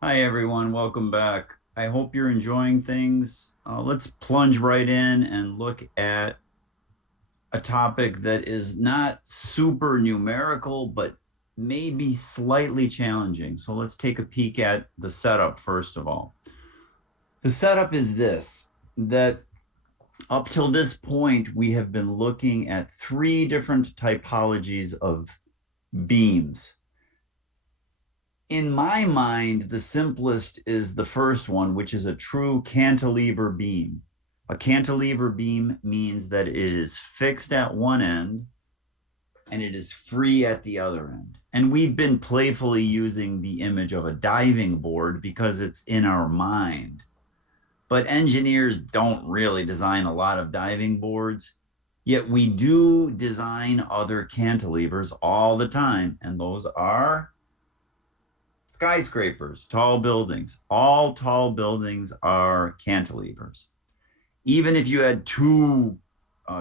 Hi, everyone. Welcome back. I hope you're enjoying things. Let's plunge right in and look at a topic that is not super numerical, but maybe slightly challenging. So let's take a peek at the setup first of all. The setup is this, that up till this point, we have been looking at three different typologies of beams. In my mind, the simplest is the first one, which is a true cantilever beam. A cantilever beam means that it is fixed at one end and it is free at the other end. And we've been playfully using the image of a diving board because it's in our mind. But engineers don't really design a lot of diving boards, yet we do design other cantilevers all the time. And those are skyscrapers, tall buildings. All tall buildings are cantilevers. Even if you had two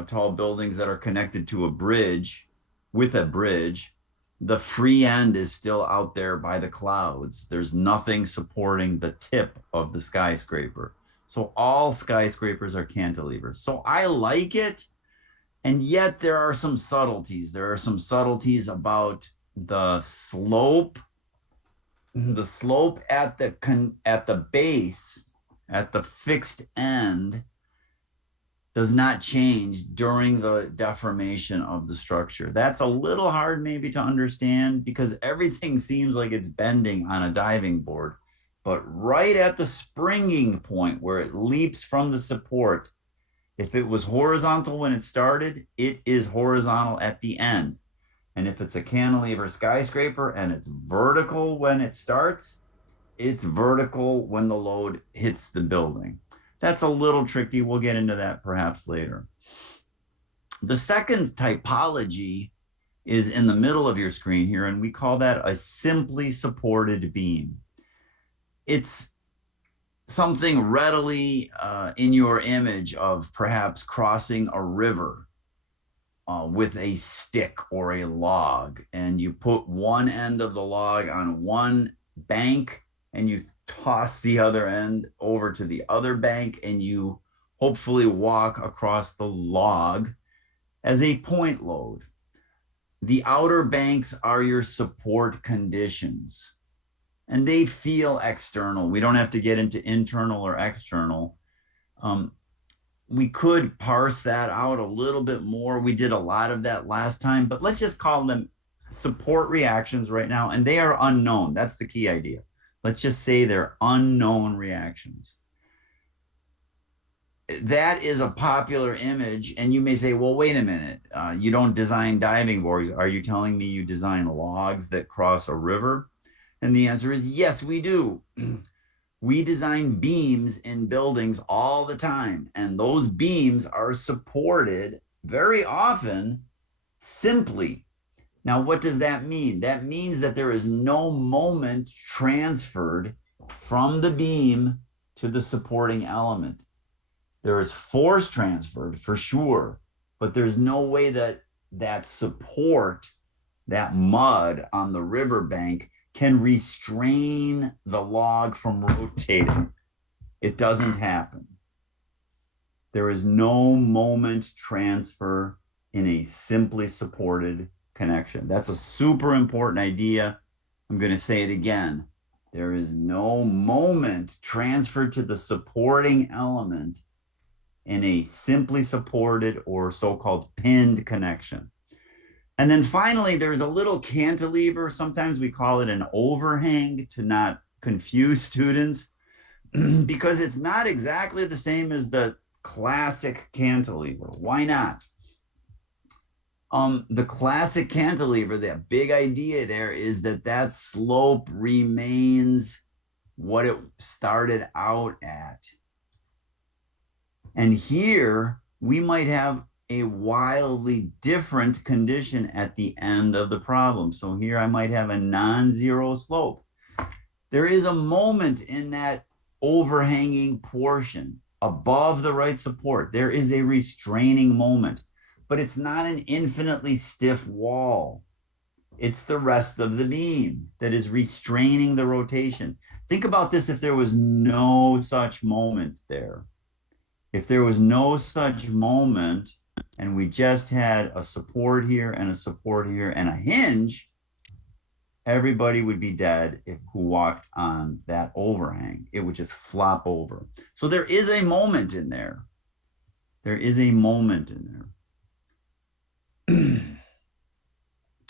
tall buildings that are connected to a bridge with a bridge, the free end is still out there by the clouds. There's nothing supporting the tip of the skyscraper. So all skyscrapers are cantilevers. So I like it. And yet there are some subtleties. There are some subtleties about the slope at the base, at the fixed end, does not change during the deformation of the structure. That's a little hard maybe to understand because everything seems like it's bending on a diving board. But right at the springing point where it leaps from the support, if it was horizontal when it started, it is horizontal at the end. And if it's a cantilever skyscraper and it's vertical when it starts, it's vertical when the load hits the building. That's a little tricky. We'll get into that perhaps later. The second typology is in the middle of your screen here, and we call that a simply supported beam. It's something readily in your image of perhaps crossing a river with a stick or a log, and you put one end of the log on one bank and you toss the other end over to the other bank and you hopefully walk across the log as a point load. The outer banks are your support conditions and they feel external. We don't have to get into internal or external. Um, we could parse that out a little bit more. We did a lot of that last time, but let's just call them support reactions right now. And they are unknown. That's the key idea. Let's just say they're unknown reactions. That is a popular image. And you may say, well, wait a minute. You don't design diving boards. Are you telling me you design logs that cross a river? And the answer is yes, we do. We design beams in buildings all the time, and those beams are supported very often simply. Now, what does that mean? That means that there is no moment transferred from the beam to the supporting element. There is force transferred for sure, but there's no way that that support, that mud on the riverbank, can restrain the log from rotating. It doesn't happen. There is no moment transfer in a simply supported connection. That's a super important idea. I'm going to say it again. There is no moment transferred to the supporting element in a simply supported or so-called pinned connection. And then finally, there's a little cantilever. Sometimes we call it an overhang to not confuse students because it's not exactly the same as the classic cantilever. Why not? The classic cantilever, that big idea there is that that slope remains what it started out at. And here we might have a wildly different condition at the end of the problem. So here I might have a non-zero slope. There is a moment in that overhanging portion above the right support. There is a restraining moment, but it's not an infinitely stiff wall. It's the rest of the beam that is restraining the rotation. Think about this if there was no such moment there. If there was no such moment and we just had a support here and a support here and a hinge, everybody would be dead if who walked on that overhang. It would just flop over. So there is a moment in there. There is a moment in there.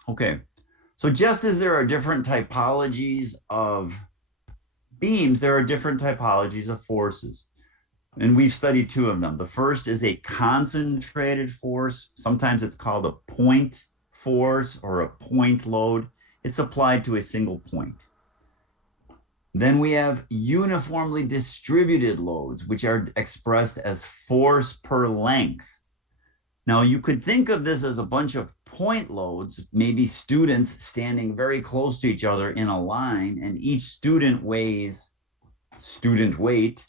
Okay. So just as there are different typologies of beams, there are different typologies of forces. And we've studied two of them. The first is a concentrated force. Sometimes it's called a point force or a point load. It's applied to a single point. Then we have uniformly distributed loads, which are expressed as force per length. Now, you could think of this as a bunch of point loads, maybe students standing very close to each other in a line, and each student weighs student weight,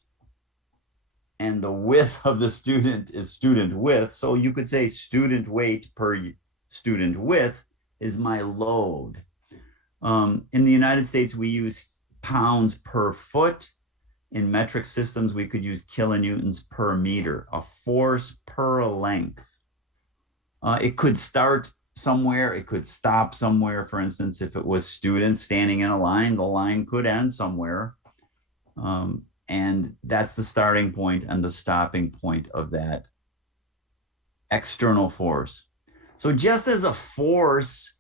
and the width of the student is student width. So you could say student weight per student width is my load. In the United States, we use pounds per foot. In metric systems, we could use kilonewtons per meter, a force per length. It could start somewhere, it could stop somewhere. For instance, if it was students standing in a line, the line could end somewhere. And that's the starting point and the stopping point of that external force. So just as a force,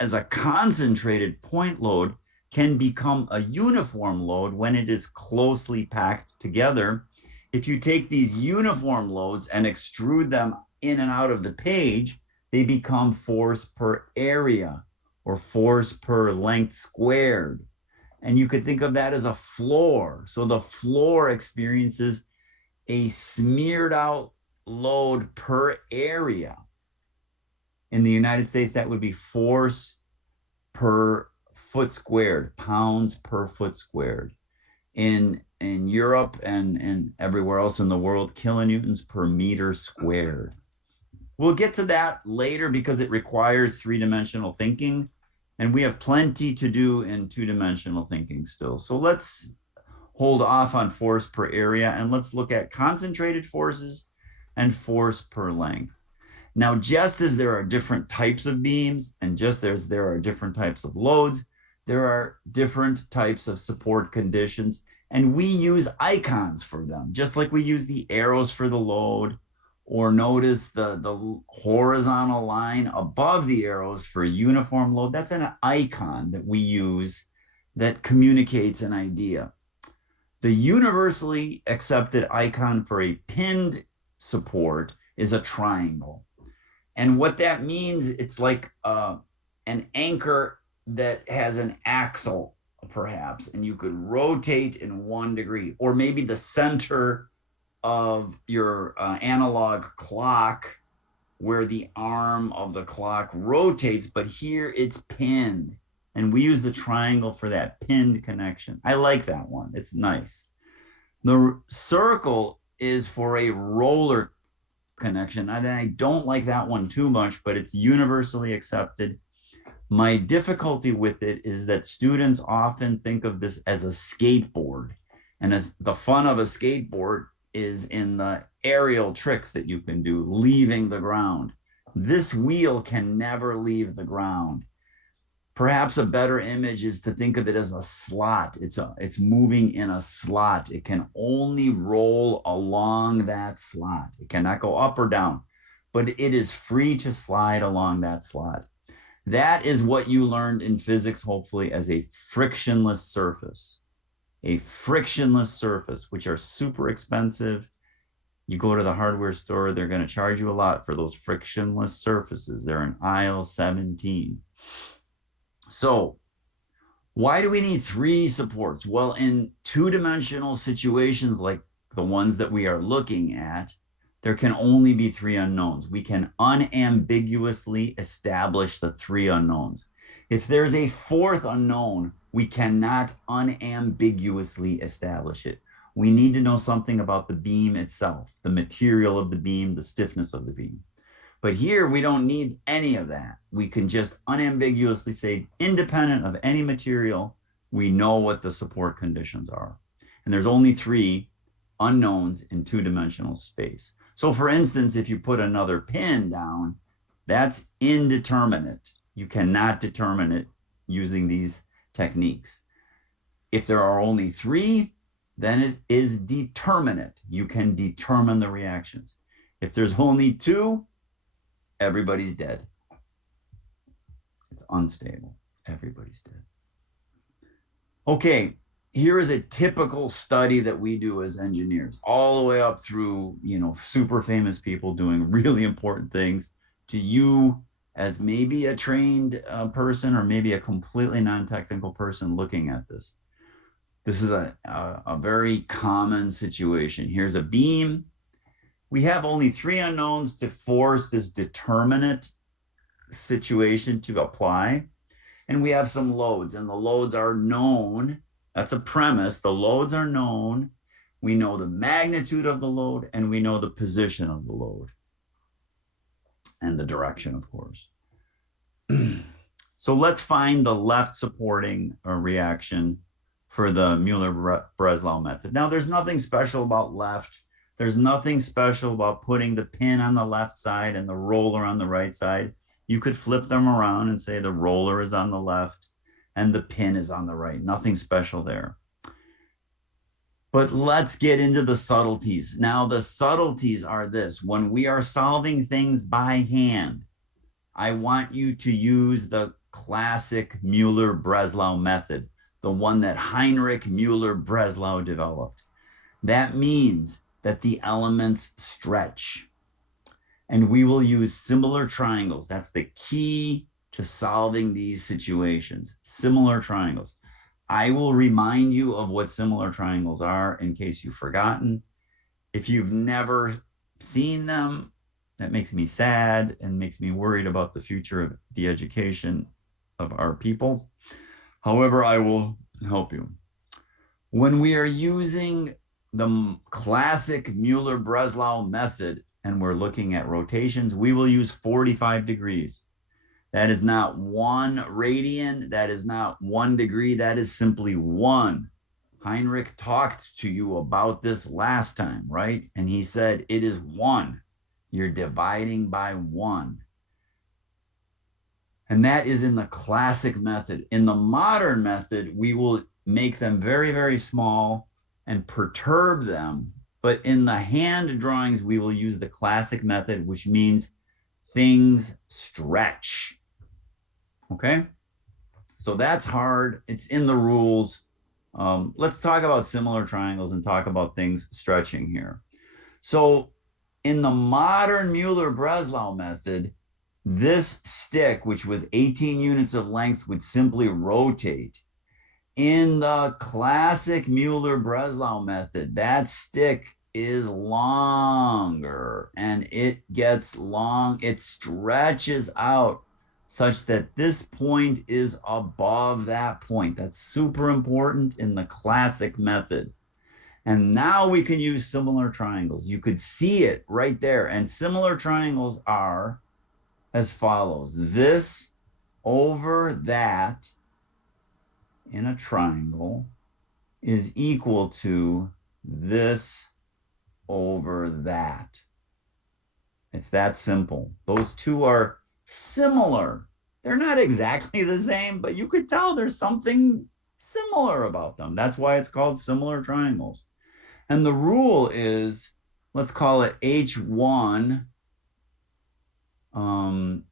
as a concentrated point load can become a uniform load when it is closely packed together, if you take these uniform loads and extrude them in and out of the page, they become force per area or force per length squared. And you could think of that as a floor. So the floor experiences a smeared out load per area. In the United States, that would be force per foot squared, pounds per foot squared. In Europe and everywhere else in the world, kilonewtons per meter squared. We'll get to that later because it requires three-dimensional thinking, and we have plenty to do in two-dimensional thinking still. So let's hold off on force per area and let's look at concentrated forces and force per length. Now, just as there are different types of beams and just as there are different types of loads, there are different types of support conditions, and we use icons for them, just like we use the arrows for the load, or notice the horizontal line above the arrows for a uniform load. That's an icon that we use that communicates an idea. The universally accepted icon for a pinned support is a triangle. And what that means, it's like an anchor that has an axle, perhaps, and you could rotate in 1 degree, or maybe the center of your analog clock where the arm of the clock rotates, but here it's pinned. And we use the triangle for that pinned connection. I like that one. It's nice. The circle is for a roller connection. And I don't like that one too much, but it's universally accepted. My difficulty with it is that students often think of this as a skateboard. And as the fun of a skateboard is in the aerial tricks that you can do, leaving the ground. This wheel can never leave the ground. Perhaps a better image is to think of it as a slot. It's moving in a slot. It can only roll along that slot. It cannot go up or down, but it is free to slide along that slot. That is what you learned in physics, hopefully, as a frictionless surface. A frictionless surface, which are super expensive. You go to the hardware store, they're going to charge you a lot for those frictionless surfaces. They're in aisle 17. So why do we need 3 supports? Well, in two-dimensional situations like the ones that we are looking at, there can only be 3 unknowns. We can unambiguously establish the 3 unknowns. If there's a 4th unknown, we cannot unambiguously establish it. We need to know something about the beam itself, the material of the beam, the stiffness of the beam. But here we don't need any of that. We can just unambiguously say, independent of any material, we know what the support conditions are. And there's only three unknowns in two-dimensional space. So for instance, if you put another pin down, that's indeterminate. You cannot determine it using these techniques. If there are only three, then it is determinate. You can determine the reactions. If there's only two, everybody's dead. It's unstable. Everybody's dead. Okay, here is a typical study that we do as engineers, all the way up through, super famous people doing really important things, to you as maybe a trained person or maybe a completely non-technical person looking at this. This is a very common situation. Here's a beam. We have only three unknowns to force this determinate situation to apply. And we have some loads, and the loads are known. That's a premise. The loads are known. We know the magnitude of the load, and we know the position of the load. And the direction, of course. So let's find the left supporting reaction for the Muller-Breslau method. Now, there's nothing special about left. There's nothing special about putting the pin on the left side and the roller on the right side. You could flip them around and say the roller is on the left and the pin is on the right. Nothing special there. But let's get into the subtleties. Now, the subtleties are this. When we are solving things by hand, I want you to use the classic Muller-Breslau method, the one that Heinrich Muller-Breslau developed. That means that the elements stretch. And we will use similar triangles. That's the key to solving these situations. Similar triangles. I will remind you of what similar triangles are in case you've forgotten. If you've never seen them, that makes me sad and makes me worried about the future of the education of our people. However, I will help you. When we are using the classic Muller-Breslau method and we're looking at rotations, we will use 45 degrees. That is not 1 radian. That is not 1 degree. That is simply 1. Heinrich talked to you about this last time, right? And he said it is 1. You're dividing by 1. And that is in the classic method. In the modern method, we will make them very, very small and perturb them. But in the hand drawings, we will use the classic method, which means things stretch. Okay? So that's hard. It's in the rules. Let's talk about similar triangles and talk about things stretching here. So in the modern Muller-Breslau method, this stick, which was 18 units of length, would simply rotate. In the classic Muller-Breslau method, that stick is longer and it gets long. It stretches out such that this point is above that point. That's super important in the classic method. And now we can use similar triangles. You could see it right there. And similar triangles are as follows. This over that in a triangle is equal to this over that. It's that simple. Those two are similar. They're not exactly the same, but you could tell there's something similar about them. That's why it's called similar triangles. And the rule is, let's call it H1, R1,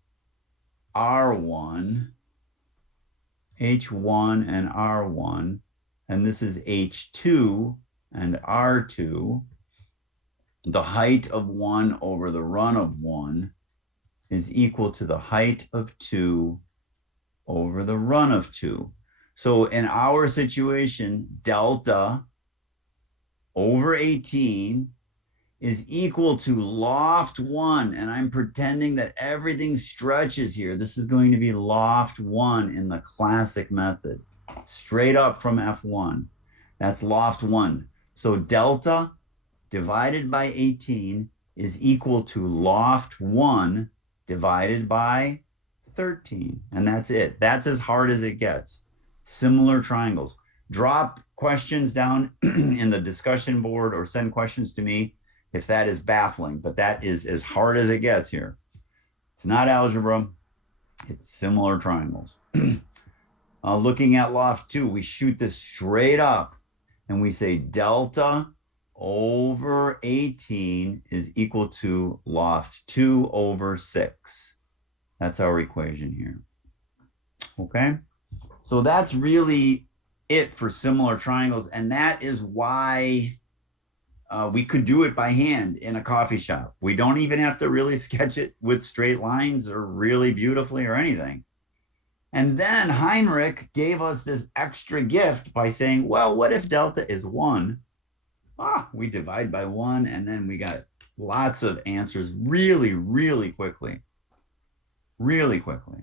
H1 and R1, and this is H2 and R2. The height of 1 over the run of 1 is equal to the height of 2 over the run of 2. So in our situation, delta over 18 is equal to loft 1. And I'm pretending that everything stretches here. This is going to be loft 1 in the classic method, straight up from F1. That's loft 1. So delta divided by 18 is equal to loft 1 divided by 13. And that's it. That's as hard as it gets. Similar triangles. Drop questions down in the discussion board or send questions to me if that is baffling, but that is as hard as it gets here. It's not algebra, it's similar triangles. Looking at loft 2, we shoot this straight up and we say delta over 18 is equal to loft 2 over 6. That's our equation here. Okay, so that's really it for similar triangles, and that is why we could do it by hand in a coffee shop. We don't even have to really sketch it with straight lines or really beautifully or anything. And then Heinrich gave us this extra gift by saying, well, what if delta is 1? We divide by 1, and then we got lots of answers really, really quickly. Really quickly.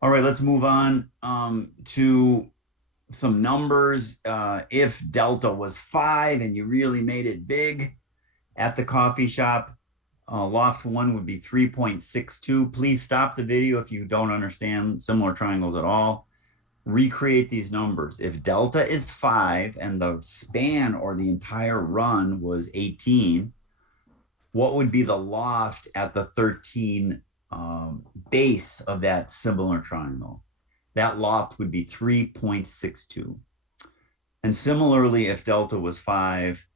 All right, let's move on to some numbers. If delta was 5 and you really made it big at the coffee shop, loft 1 would be 3.62. Please stop the video if you don't understand similar triangles at all. Recreate these numbers. If delta is 5 and the span or the entire run was 18, what would be the loft at the 13 base of that similar triangle? That loft would be 3.62. And similarly, if delta was 5,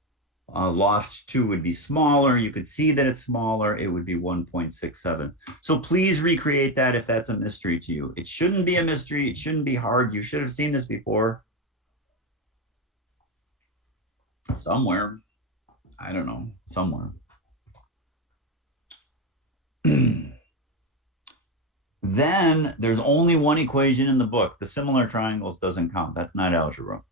loft 2 would be smaller. You could see that it's smaller. It would be 1.67. So please recreate that if that's a mystery to you. It shouldn't be a mystery. It shouldn't be hard. You should have seen this before. Somewhere. I don't know. Somewhere. Then there's only one equation in the book. The similar triangles doesn't count. That's not algebra.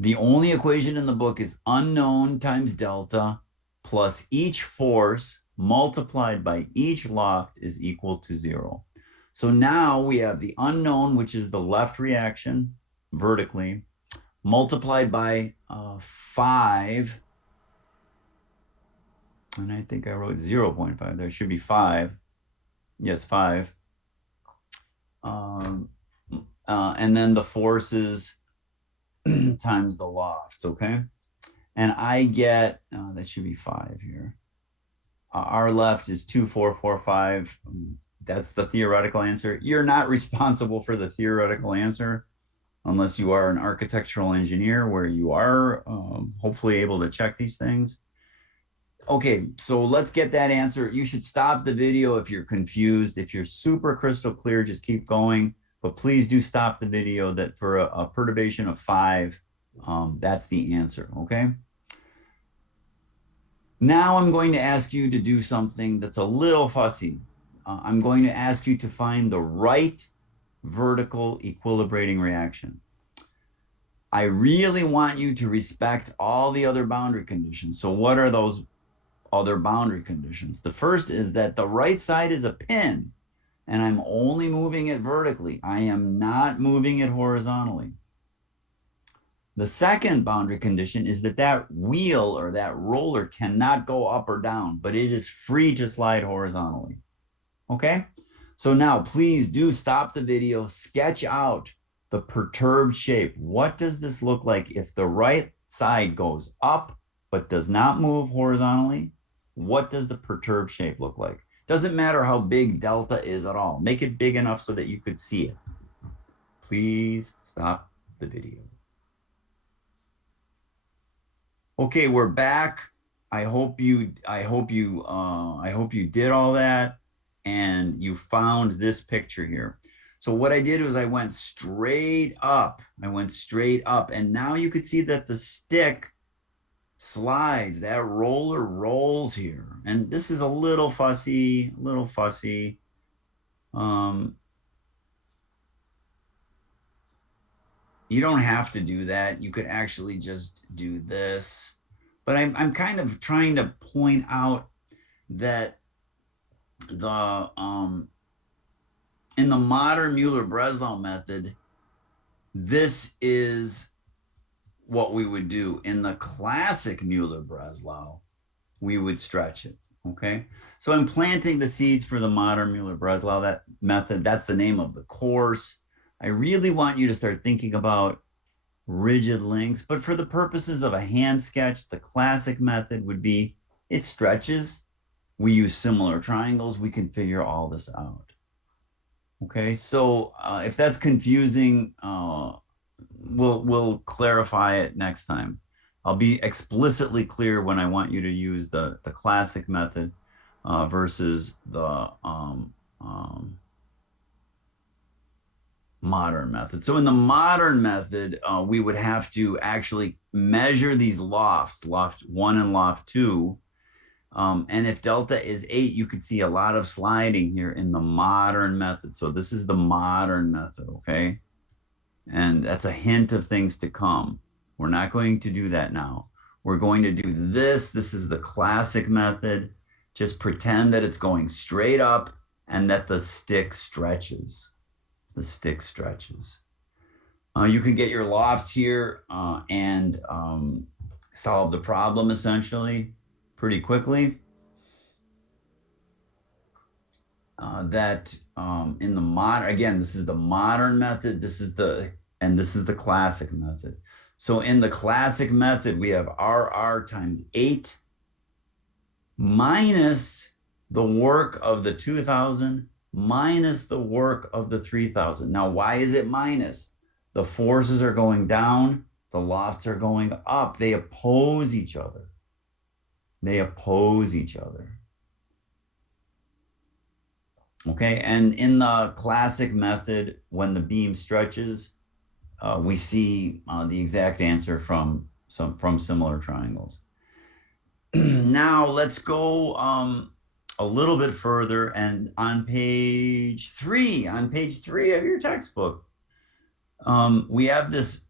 The only equation in the book is unknown times delta plus each force multiplied by each loft is equal to 0. So now we have the unknown, which is the left reaction vertically, multiplied by 5. And I think I wrote 0.5. There should be 5. Yes, 5. And then the forces times the lofts, okay? And I get, that should be 5 here. R left is 2445. That's the theoretical answer. You're not responsible for the theoretical answer unless you are an architectural engineer where you are hopefully able to check these things. Okay, so let's get that answer. You should stop the video if you're confused. If you're super crystal clear, just keep going. But please do stop the video that for a perturbation of 5, that's the answer, okay? Now I'm going to ask you to do something that's a little fussy. I'm going to ask you to find the right vertical equilibrating reaction. I really want you to respect all the other boundary conditions. So what are those other boundary conditions? The first is that the right side is a pin and I'm only moving it vertically. I am not moving it horizontally. The second boundary condition is that that wheel or that roller cannot go up or down, but it is free to slide horizontally. Okay? So now please do stop the video, sketch out the perturbed shape. What does this look like if the right side goes up but does not move horizontally? What does the perturbed shape look like? Doesn't matter how big delta is at all. Make it big enough so that you could see it. Please stop the video. Okay, we're back. I hope you did all that and you found this picture here. So what I did was I went straight up. And now you could see that the stick slides, that roller rolls here. And this is a little fussy, You don't have to do that. You could actually just do this. But I'm kind of trying to point out that the in the modern Muller-Breslau method, this is what we would do. In the classic Muller-Breslau, we would stretch it. Okay, so I'm planting the seeds for the modern Muller-Breslau that method. That's the name of the course. I really want you to start thinking about rigid links, but for the purposes of a hand sketch, the classic method would be it stretches. We use similar triangles. We can figure all this out. Okay, so if that's confusing, we'll clarify it next time. I'll be explicitly clear when I want you to use the classic method versus the modern method. So in the modern method, we would have to actually measure these lofts, loft 1 and loft 2. And if delta is 8, you could see a lot of sliding here in the modern method. So this is the modern method, okay? And that's a hint of things to come. We're not going to do that now. We're going to do this. This is the classic method. Just pretend that it's going straight up and that the stick stretches. The stick stretches. You can get your lofts here and solve the problem essentially pretty quickly. In the modern, again, this is the modern method. This is the classic method. So in the classic method, we have RR times 8 minus the work of the 2000 minus the work of the 3000. Now, why is it minus? The forces are going down. The lofts are going up. They oppose each other. They oppose each other. Okay, and in the classic method, when the beam stretches, we see the exact answer from similar triangles. Now let's go a little bit further, and on page 3 of your textbook, we have this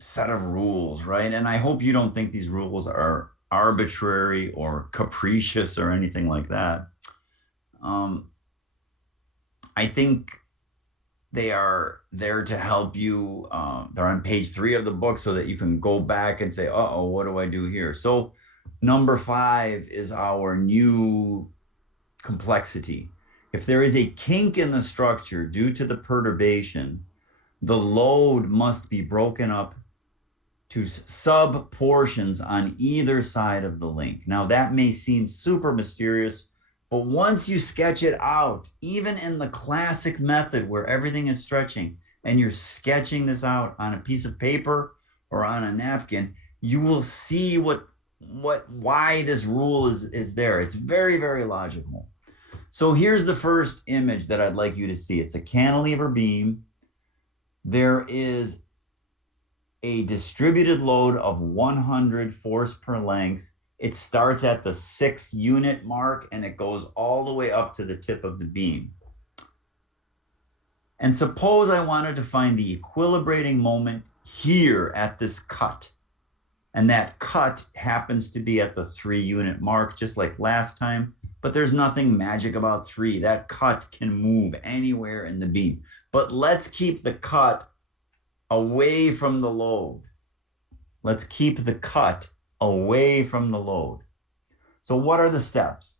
set of rules, right? And I hope you don't think these rules are arbitrary or capricious or anything like that. I think they are there to help you. They're on page 3 of the book so that you can go back and say, uh-oh, what do I do here? So number 5 is our new complexity. If there is a kink in the structure due to the perturbation, the load must be broken up to sub portions on either side of the link. Now that may seem super mysterious, but once you sketch it out, even in the classic method where everything is stretching and you're sketching this out on a piece of paper or on a napkin, you will see why this rule is there. It's very, very logical. So here's the first image that I'd like you to see. It's a cantilever beam. There is a distributed load of 100 force per length. It starts at the 6 unit mark and it goes all the way up to the tip of the beam. And suppose I wanted to find the equilibrating moment here at this cut. And that cut happens to be at the 3 unit mark, just like last time. But there's nothing magic about 3. That cut can move anywhere in the beam. But let's keep the cut away from the load. Let's keep the cut away from the load. So what are the steps?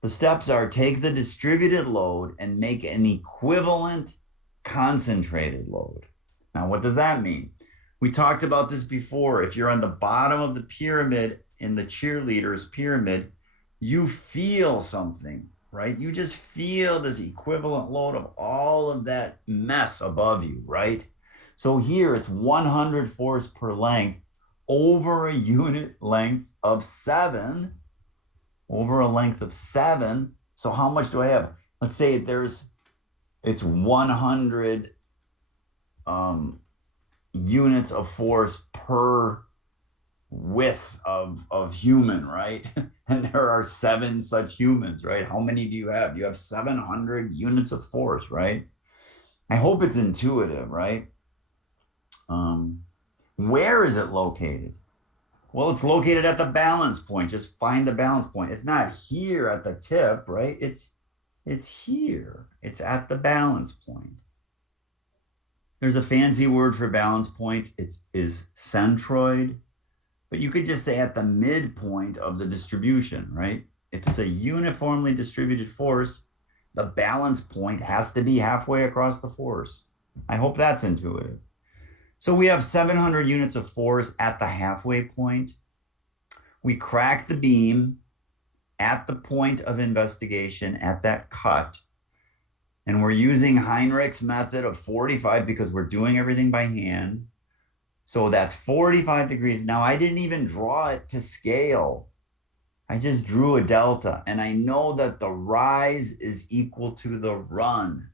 The steps are take the distributed load and make an equivalent concentrated load. Now, what does that mean? We talked about this before. If you're on the bottom of the pyramid in the cheerleaders pyramid, you feel something, right? You just feel this equivalent load of all of that mess above you, right? So here it's 100 force per length over a unit length of 7, over a length of 7. So how much do I have? Let's say it's 100 units of force per width of human, right? And there are 7 such humans, right? How many do you have? You have 700 units of force, right? I hope it's intuitive, right? Where is it located? Well, it's located at the balance point. Just find the balance point. It's not here at the tip, right? It's here. It's at the balance point. There's a fancy word for balance point. It is centroid, but you could just say at the midpoint of the distribution, right? if it's a uniformly distributed force, the balance point has to be halfway across the force. I hope that's intuitive. So we have 700 units of force at the halfway point. We crack the beam at the point of investigation, at that cut. And we're using Heinrich's method of 45 because we're doing everything by hand. So that's 45 degrees. Now, I didn't even draw it to scale. I just drew a delta. And I know that the rise is equal to the run.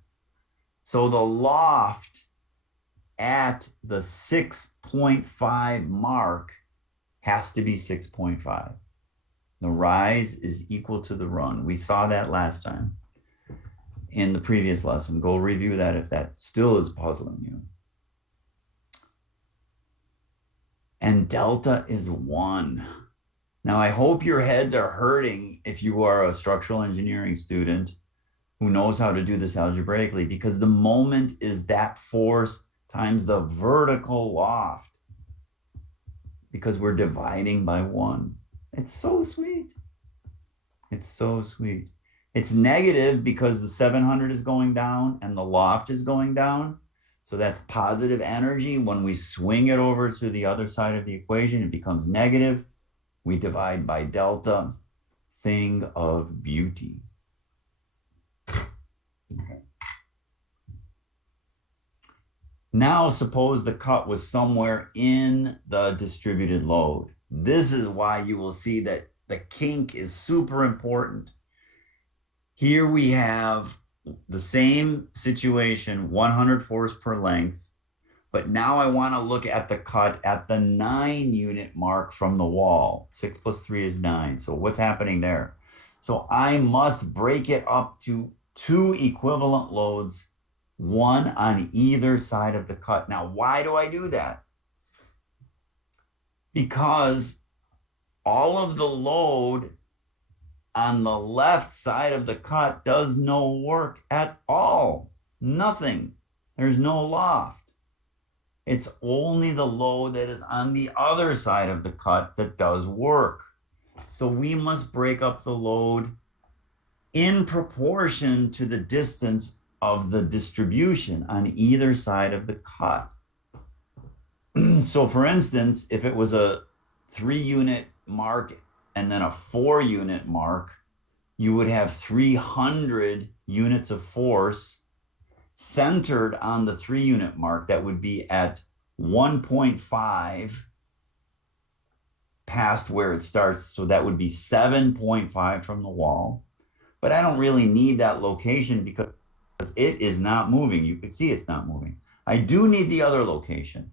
So the loft at the 6.5 mark has to be 6.5. The rise is equal to the run. We saw that last time in the previous lesson. Go review that if that still is puzzling you. And delta is 1. Now, I hope your heads are hurting if you are a structural engineering student who knows how to do this algebraically, because the moment is that force times the vertical loft, because we're dividing by 1. It's so sweet. It's so sweet. It's negative because the 700 is going down and the loft is going down. So that's positive energy. When we swing it over to the other side of the equation, it becomes negative. We divide by delta. Thing of beauty. Okay. Now, suppose the cut was somewhere in the distributed load. This is why you will see that the kink is super important. Here we have the same situation, 100 force per length, but now I want to look at the cut at the 9 unit mark from the wall. 6 plus 3 is 9. So what's happening there? So I must break it up to 2 equivalent loads, 1 on either side of the cut. Now, why do I do that? Because all of the load on the left side of the cut does no work at all. Nothing. There's no loft. It's only the load that is on the other side of the cut that does work. So we must break up the load in proportion to the distance of the distribution on either side of the cut. So for instance, if it was a 3 unit mark and then a 4 unit mark, you would have 300 units of force centered on the 3 unit mark. That would be at 1.5 past where it starts. So that would be 7.5 from the wall. But I don't really need that location because it is not moving. You can see it's not moving. I do need the other location.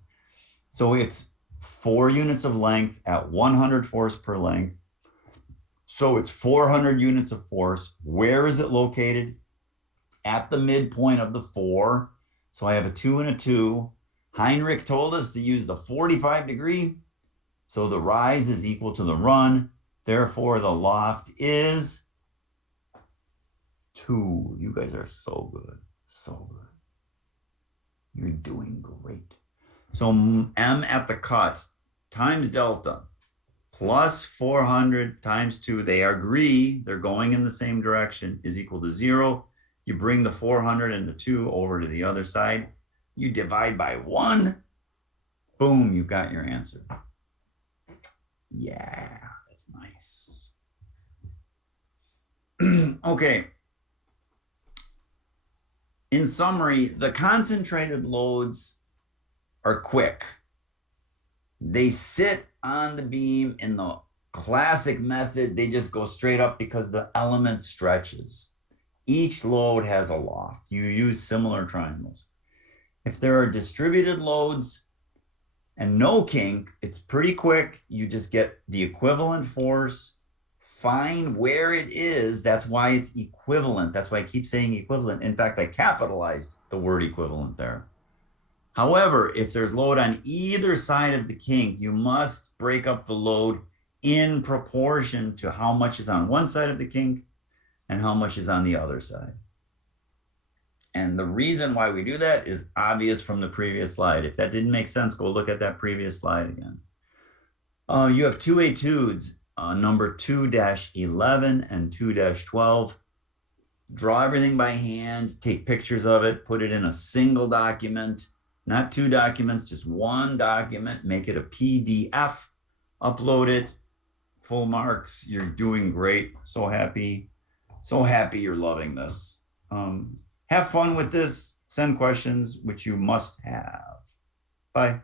So it's 4 units of length at 100 force per length. So it's 400 units of force. Where is it located? At the midpoint of the 4. So I have a 2 and a 2. Heinrich told us to use the 45 degree. So the rise is equal to the run. Therefore, the loft is 2. You guys are so good. So good. You're doing great. So M at the cuts times delta plus 400 times 2. They agree. They're going in the same direction is equal to 0. You bring the 400 and the 2 over to the other side. You divide by 1. Boom, you got your answer. Yeah, that's nice. Okay. In summary, the concentrated loads are quick. They sit on the beam in the classic method. They just go straight up because the element stretches. Each load has a loft. You use similar triangles. If there are distributed loads and no kink, it's pretty quick. You just get the equivalent force, find where it is. That's why it's equivalent. That's why I keep saying equivalent. In fact, I capitalized the word equivalent there. However, if there's load on either side of the kink, you must break up the load in proportion to how much is on one side of the kink and how much is on the other side. And the reason why we do that is obvious from the previous slide. If that didn't make sense, go look at that previous slide again. You have 2 etudes. number 2-11 and 2-12. Draw everything by hand, take pictures of it, put it in a single document, not two documents, just one document, make it a PDF, upload it, full marks. You're doing great. So happy you're loving this. Have fun with this. Send questions, which you must have. Bye.